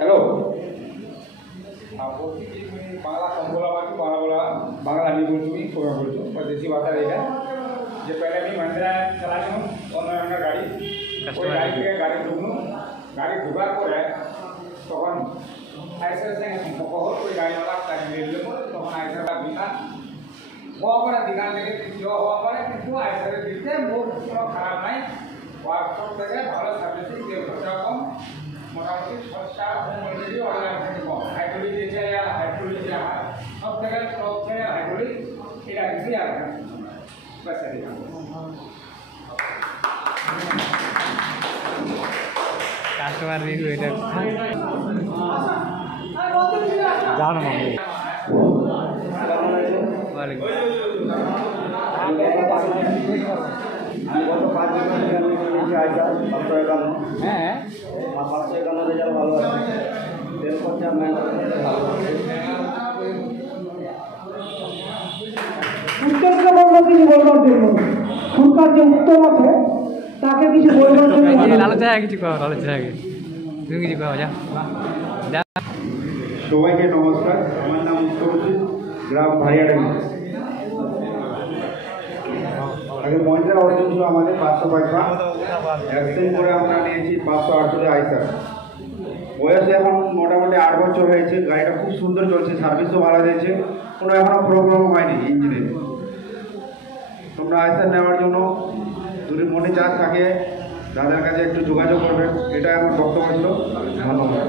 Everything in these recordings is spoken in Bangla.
হ্যালো, বলছি যে তুমি বাংলা কম बोला बाकी बांग्ला नहीं बोल चुकी थोड़ा बोल चुकी पर देसी भाषा रहेगा जो पहले भी महिंद्रा चला हूँ और मैं गाड़ी गाड़ी ढूंढूँ गाड़ी ढुकार को है तो ऐसे ऐसे बहुत कोई गाड़ी वाला तो ऐसा बिना वो दिखा देंगे जो हुआ किंतु ऐसा दिखते वो खराब नहीं वास्तव में भालो सर्विसिंग कम मोटामुटी 6টা অলরেডি অনলাইন থেকে কম হাইড্রোলিক যে হাইড্রোলিক যে সব জায়গায় সব জায়গায় হাইড্রোলিক এটা কিছুই আর না বাস এই কাস্টমার রিভিউ এটা জানো আমি ওয়ালাইকুম আমি গত 5 দিন ধরে নিয়েছি আইসা 551 হ্যাঁ 551 রেজাল্ট ভালো আছে তেল খরচা কিছু বলবার জন্য সরকার যে উত্তম আছে তাকে কিছু বলবার জন্য তুমি কিছু যা সবাইকে নমস্কার। আমার নাম উত্তমজিৎ, গ্রাম ভাইয়াডাঙ্গি। আগে মহিন্দ্রা অর্জন ছিল আমাদের 555, অ্যাক্সিডেন্ট করে আমরা নিয়েছি 548 আইসার। বয়সে এখন মোটামুটি 8 বছর হয়েছে। গাড়িটা খুব সুন্দর চলছে, সার্ভিসও ভালো দিয়েছে, কোনো এখনও প্রবলেম হয়নি ইঞ্জিনে। তোমরা আইসার নেওয়ার জন্য যদি মনে চাষ থাকে তাদের কাছে একটু যোগাযোগ করবেন। এটা আমার বক্তব্য ছিল। ধন্যবাদ।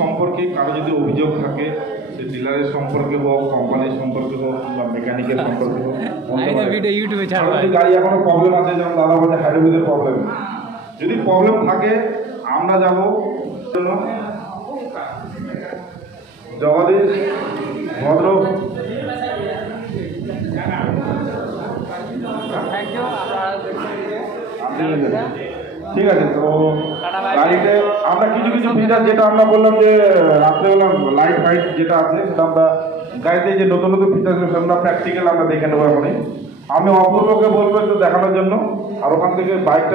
সম্পর্কে কারো যদি অভিযোগ থাকে, সে ডিলারের সম্পর্কে হোক, কোম্পানির সম্পর্কে হোক বা মেকানিকের সম্পর্কে হোক, গাড়ি এখনো প্রবলেম আছে, যেমন দাদা বলছে হাইড্রোলিকের প্রবলেম, যদি প্রবলেম থাকে আমরা যাব জন্য জগদীশ ভদ্র। ঠিক আছে, তো গাড়িতে আমরা কিছু কিছু ফিচার যেটা আমরা বললাম যে রাত্রেবেলা লাইট ফাইট যেটা আছে সেটা আমরা গাড়িতে যে নতুন নতুন ফিচারগুলো সেগুলো প্র্যাকটিক্যাল আমরা দেখে নেবো এখনই। আমি অপূর্বকে বলবো একটু দেখানোর জন্য, আর ওখান থেকে বাইকটা